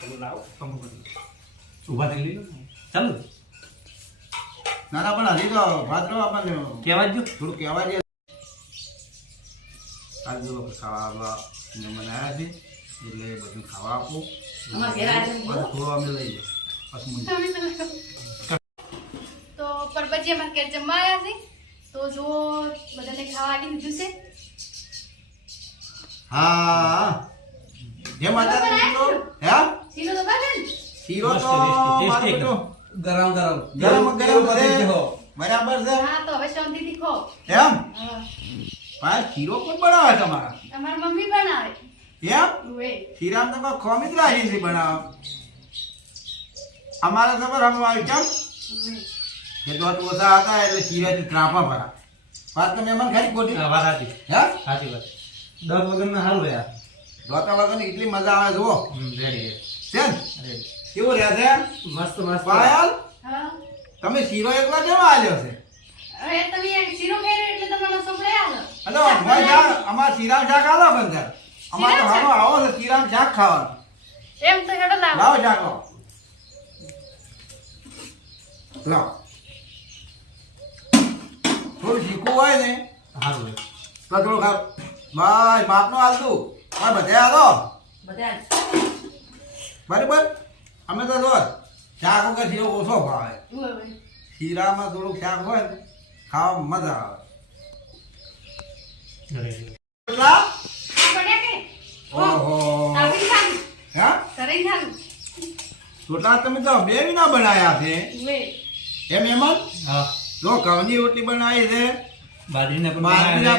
તમે લાવો પંખો કરી ઊભા થઈ લઈ ચાલો. ના ના પણ હજી તો ભાત નો આપણને કહેવા જો થોડું કહેવા દે આજ જો ખાવા મહેમાન આવ્યા છે એટલે બધું ખાવા આપો. અમારા ઘેર આજે પછી થોડો અમે લઈ જાય તો પરબજી અમારે ઘેર જમવા આવ્યા છે. તો જો બધાને ખાવા આપી દીધું છે. હા. જે માતા હે? શીરો તો બને ને? શીરો મસ્ત, તો બેટો ગરમ ગરમ ગરમ ગરમ બધે બધે. બરાબર છે? હા તો હવે શાંતિથી ખો એમ? હા. ભાઈ શીરો કોણ બનાવે તમારા? તમારી મમ્મી બનાવે. એમ. શીરામ તો ખોમી જ રાખી છે બનાવ. અમારે ખબર અમે આવી કેમ. કે દોત ઓછા હતા એટલે શીરાથી ત્રાપા ભરા. વાત તમે એમાં ખાલી ખોટી? હા વાત સાચી. હે? સાચી વાત. દસ વગરના સારું રહ્યા. દોતા વગરની એટલી મજા આવે જુઓ. રેડી છે ને? કેવું રહે છે? મસ્ત મસ્ત. પાયલ? હા. તમે શીરો એકલા કેમ આલ્યો છે? અમારે શીરામ શાક આલો બંધર અમાર તો હાલો આવો છે શીરામ શાક ખાવાનું. એમ તો હેડો લાવો. લાવો શાક લાવો. લાવો. થોડું શીખવું હોય ને સારું તો થોડું ખાવ. ભાઈ માપનું આલતું. હા બધે આલો? બધા બરાબર? અમે તો જો શાક વગર શીરો ઓછો ભાવે. શીરામાં થોડુંક શાક હોય ને ખાવા મજા આવે. ઓહો. હે? રોટલા તમે તો બે વિના બનાયા છે. એમ એમ હા. જો ઘઉંની રોટલી બનાવી છે. બાજરીને પણ બાજરીના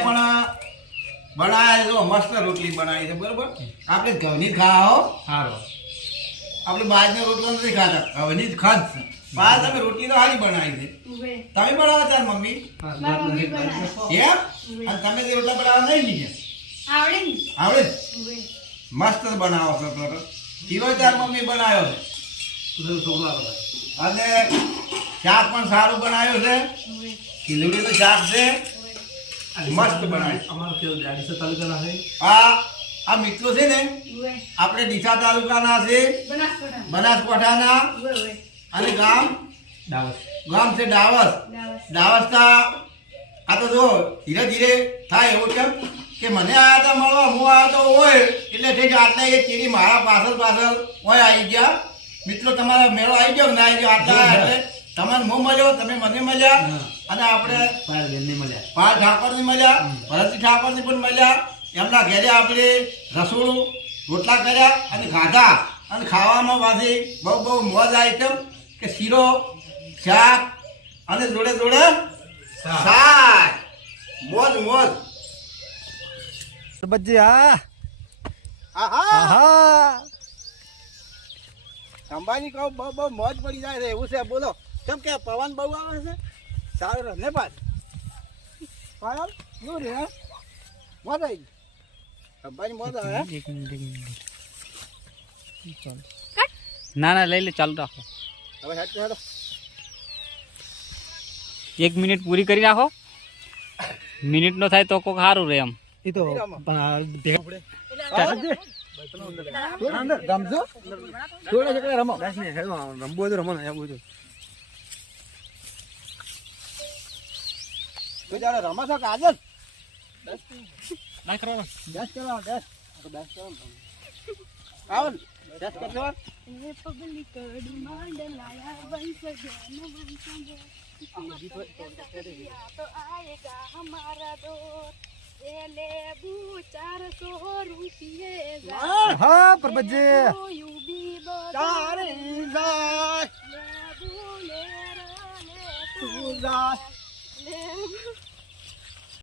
પણ જો મસ્ત રોટલી બનાવી છે બરોબર? આપણે ઘઉંની ખાઓ. સારું આપણે બાજરીનો રોટલો નથી ખાતા. હવે જ ખાધ બા તમે રોટલી તો હારી બનાવી છે. તમે બનાવો તાર મમ્મી. એમ અને તમે તે રોટલા બનાવવા નહીં શીખ્યા આવડે આવડે મસ્ત બનાવો છો તાર મમ્મી બનાવ્યો છે. અને શાક પણ સારું બનાવ્યું છે. ઉવે. તો શાક છે. મસ્ત બનાવ્યું. અમારો કેવું અઢીસો તાલુકાના છે. આ આ મિત્રો છે ને આપણે ડીસા તાલુકાના છે બનાસકાંઠા. બનાસકાંઠાના. અને ગામ? ગામ છે ડાવસ. ડાવસ. આ તો જો ધીરે ધીરે થાય એવું છે કે મને આયા હતા મળવા હું આવ્યો તો હોય એટલે ઠીક આટલા એ ચીરી મારા પાછળ પાછળ હોય આવી ગયા. મિત્રો તમારા મેળો આવી ગયો કે ના આવી ગયો? આટલા એટલે તમને હું મળ્યો તમે મને મળ્યા. અને આપણે પાર ઠાકોરની મજા ભરતજી ઠાકોરની પણ મળ્યા. એમના ઘરે આપણે રસોડું રોટલા કર્યા અને ખાધા અને ખાવામાં પાછી બહુ બહુ મોજ આવી કેમ કે શીરો શાક અને જોડે જોડે શાક. મોજ મોજ. બજ્જી હા. આહા. અંબાજી અંબાની કહું બહુ બહુ મોજ પડી જાય છે એવું છે બોલો. કેમ કે પવન બહુ આવે છે? સારું રહે ને પાછ? પવન શું રે મોજ આવી ના ના લઈ લે ચાલુ રાખો. હવે હેડ હેડો. એક મિનિટ પૂરી કરી રાખો મિનિટ નો થાય તો કોક સારું રહે એમ. એ તો રમજો. રમો? રમવું રમો ને એવું રમો છો કે બેસ કરો બેસ કરો બેસ બેસ કરો આવો બેસ કરજો એ પગલી કડ માંડ લાયા વંશ જન વંશ તો રૂપિયે જા તું જા